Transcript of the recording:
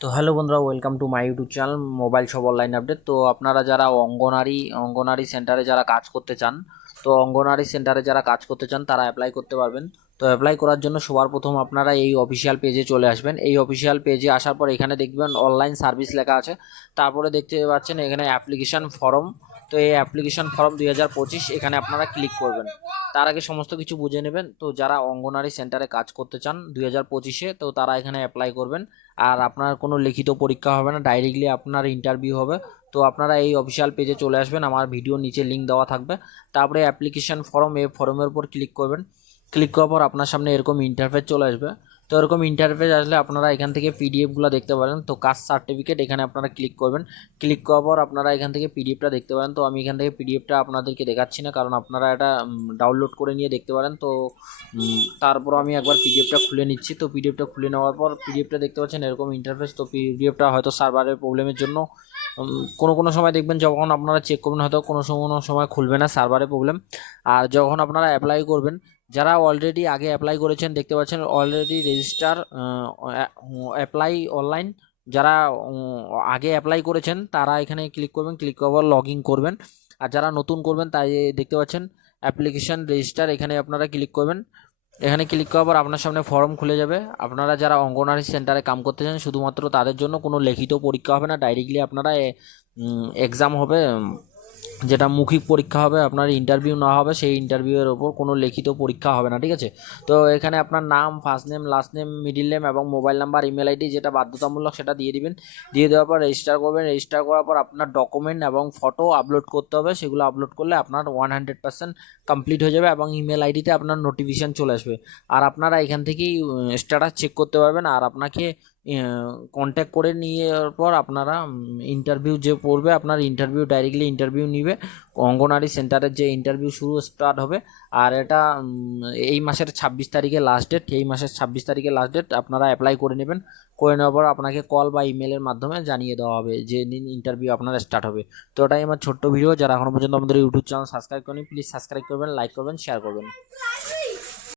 তো হ্যালো বন্ধুরা welcome to my YouTube channel mobile সব অনলাইন আপডেট তো আপনারা যারা অঙ্গনারী অঙ্গনারী সেন্টারে যারা কাজ করতে চান, তো অঙ্গনারী সেন্টারে যারা কাজ করতে চান, তারা অ্যাপ্লাই করতে পারবেন। তো অ্যাপ্লাই করার জন্য সবার প্রথম আপনারা এই অফিসিয়াল পেজে চলে আসবেন। এই অফিসিয়াল পেজে আসার পর এখানে দেখবেন অনলাইন সার্ভিস লেখা আছে। তারপরে দেখতে পাচ্ছেন এখানে অ্যাপ্লিকেশন ফর্ম তো এই অ্যাপ্লিকেশন ফর্ম দুই হাজার পঁচিশ, এখানে আপনারা ক্লিক করবেন। তার আগে সমস্ত কিছু বুঝে নেবেন। তো যারা অঙ্গনারী সেন্টারে কাজ করতে চান দুই হাজার পঁচিশে, তো তারা এখানে অ্যাপ্লাই করবেন। আর আপনার কোনো লিখিত পরীক্ষা হবে না ডাইরেক্টলি আপনার ইন্টারভিউ হবে। তো আপনারা এই অফিসিয়াল পেজে চলে আসবেন, আমার ভিডিও নিচে লিঙ্ক দেওয়া থাকবে। তারপরে অ্যাপ্লিকেশন ফর্ম এই ফর্মের উপর ক্লিক করবেন। ক্লিক করার পর আপনার সামনে এরকম ইন্টারফেস চলে আসবে। তো এরকম ইন্টারফেস আসলে আপনারা এখান থেকে পিডিএফগুলো দেখতে পারেন। তো কাস্ট সার্টিফিকেট এখানে আপনারা ক্লিক করবেন। ক্লিক করার পর আপনারা এখান থেকে পিডিএফটা দেখতে পারেন। তো আমি এখান থেকে পিডিএফটা আপনাদেরকে দেখাচ্ছি না, কারণ আপনারা এটা ডাউনলোড করে নিয়ে দেখতে পারেন। তো তারপর আমি একবার পিডিএফটা খুলে নিচ্ছি। তো পিডিএফটা খুলে নেওয়ার পর পিডিএফটা দেখতে পাচ্ছেন এরকম ইন্টারফেস তো পিডিএফটা হয়তো সার্ভারের প্রবলেমের জন্য কোনো কোনো সময় দেখবেন যখন আপনারা চেক করবেন, হয়তো কোনো সময় সময় খুলবে না সার্ভারের প্রবলেম আর যখন আপনারা অ্যাপ্লাই করবেন যারা অলরেডি আগে অ্যাপ্লাই করেছেন, দেখতে পাচ্ছেন অলরেডি রেজিস্টার অ্যাপ্লাই অনলাইন যারা আগে অ্যাপ্লাই করেছেন, তারা এখানে ক্লিক করবেন ক্লিক করার লগ ইন করবেন। আর যারা নতুন করবেন, তাই দেখতে পাচ্ছেন অ্যাপ্লিকেশন রেজিস্টার এখানে আপনারা ক্লিক করবেন। এখানে ক্লিক করার পর আপনার সামনে ফর্ম খুলে যাবে। আপনারা যারা অঙ্গনারী সেন্টারে কাম করতে চান, শুধুমাত্র তাদের জন্য কোনো লিখিত পরীক্ষা হবে না ডাইরেক্টলি আপনারা এক্সাম হবে যেটা মৌখিক পরীক্ষা হবে, আপনার ইন্টারভিউ না হবে, সেই ইন্টারভিউয়ের ওপর কোনো লিখিত পরীক্ষা হবে না, ঠিক আছে? তো এখানে আপনার নাম first name last name middle name এবং মোবাইল নাম্বার ইমেল আইডি যেটা বাধ্যতামূলক সেটা দিয়ে দিবেন। দিয়ে দেওয়ার পর রেজিস্টার করবেন রেজিস্টার করার পর আপনার ডকুমেন্ট এবং ফটো আপলোড করতে হবে। সেগুলো আপলোড করলে আপনার ওয়ান হান্ড্রেড পার্সেন্ট কমপ্লিট হয়ে যাবে এবং ইমেল আইডিতে আপনার নোটিফিকেশান চলে আসবে। আর আপনারা এখান থেকেই স্ট্যাটাস চেক করতে পারবেন। আর আপনাকে কন্ট্যাক্ট করে নেওয়ার পর আপনারা ইন্টারভিউ যে পড়বে, আপনার ইন্টারভিউ ডাইরেক্টলি ইন্টারভিউ নিবে। অঙ্গনারী সেন্টারের যে ইন্টারভিউ শুরু স্টার্ট হবে, আর এটা এই মাসের ছাব্বিশ তারিখে লাস্ট ডেট এই মাসের ছাব্বিশ তারিখে লাস্ট ডেট আপনারা অ্যাপ্লাই করে নেবেন। করে নেওয়ার পর আপনাকে কল বা ইমেলের মাধ্যমে জানিয়ে দেওয়া হবে যে দিন ইন্টারভিউ আপনার স্টার্ট হবে। তো ওটাই আমার ছোট্ট ভিডিও যারা এখনও পর্যন্ত আমাদের ইউটিউব চ্যানেল সাবস্ক্রাইব করেনি প্লিজ সাবস্ক্রাইব করবেন লাইক করবেন শেয়ার করবেন।